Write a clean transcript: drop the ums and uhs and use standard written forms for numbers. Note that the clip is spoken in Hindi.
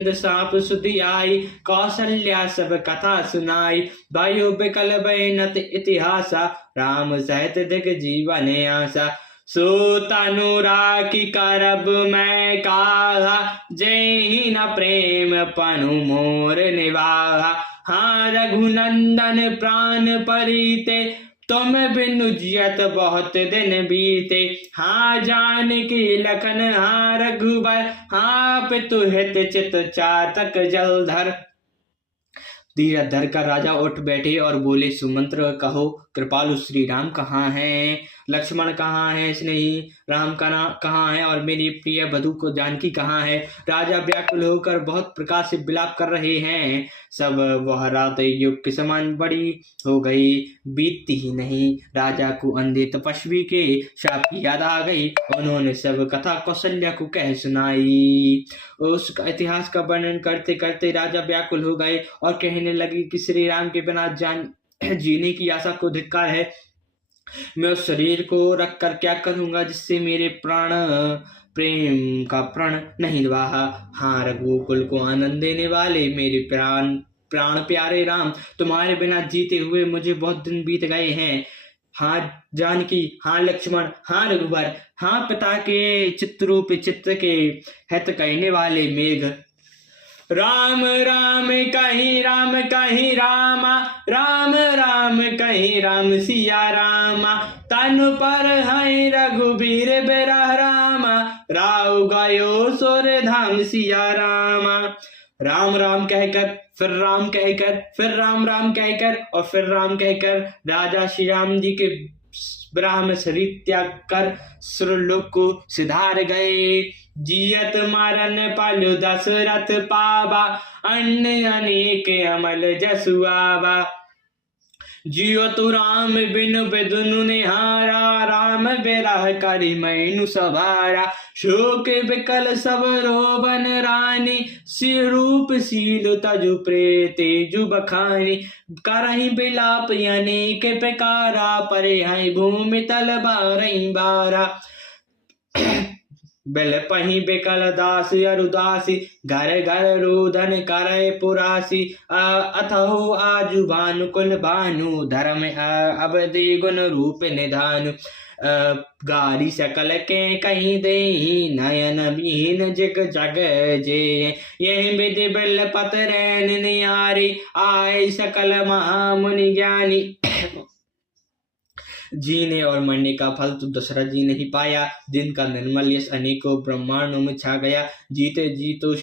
साप सुधि आई, कौशल्या सब कथा सुनाई। वायु बिकल बैनत इतिहासा, राम सहित दिग जीवन आसा। सो तनु राखी करब मैं काहा, जेहि न प्रेम पनु मोर निवाहा। हाँ रघुनंदन प्राण परीते, तुम बिनु जियत बहुत दिन बीते। हाँ जानकी लखन हाँ रघुबर, हाँ पितु हित चित चातक जलधर। धीरज धर कर राजा उठ बैठे और बोले, सुमंत्र कहो, कृपालु श्री राम कहाँ हैं? लक्ष्मण कहाँ हैं? स्नेही राम का कहाँ है? और मेरी प्रिय वधू को जानकी कहाँ है? राजा व्याकुल होकर बहुत प्रकार से विलाप कर रहे हैं। सब वह रात युग के समान बड़ी हो गई, बीतती ही नहीं। राजा को अंधे तपस्वी के शाप की याद आ गई। उन्होंने सब कथा कौशल्या को कह सुनाई। उस इतिहास का वर्णन करते करते राजा व्याकुल हो गए और कहने लगे कि श्री राम के बिना जान जीने की आशा को धिक्कार है। मैं उस शरीर को रख कर क्या करूंगा जिससे मेरे प्राण प्रेम का प्रण नहीं रहा। हाँ रघुकुल को आनंद देने वाले मेरे प्राण प्राण प्यारे राम, तुम्हारे बिना जीते हुए मुझे बहुत दिन बीत गए हैं। हाँ जानकी, हाँ लक्ष्मण, हाँ रघुवर, हाँ पिता के चित्रूप चित्त के हित कहने वाले मेघ। राम राम कहीं राम कहीं रामा, राम राम कहीं राम सिया रामा। तन पर है रघुबीर बिरह रामा, राव गयो सोर धाम सिया रामा। राम राम कहकर, फिर राम कहकर, फिर राम राम कहकर और फिर राम कहकर राजा श्री राम जी के विरह में शरीर त्याग कर सुरलोक को सिधार गए। जियत मरण पालु दशरथ पावा, अन्य अनेक अमल जसु आवा। जियो तु राम बिनु बिदुनु निहारा, राम बिरह करि मैनु सवारा। शोक बिकल सब रोबन रानी, रूप सील तजु तेजु बखानी। करहि बिलाप अनेक प्रकारा, परे हैं भूमि तल बारहि बारा। बिल पही बिकल दासी अरुदासी, घर घर रोदन करे पुरासी। अथहो आजु भानु कुल भानु, धर्म अवधि गुण रूप निधानु। गारी सकल के कहीं दे, नयन बीन जग जग जे। यही विधि बिल पत रैन नियारी, आय सकल महामुनि ज्ञानी। जीने और मरने का फल तो दशरथ जी नहीं पाया। दिन का निर्मल यश अनेकों ब्रह्मांडों में छा गया। जीते जी तो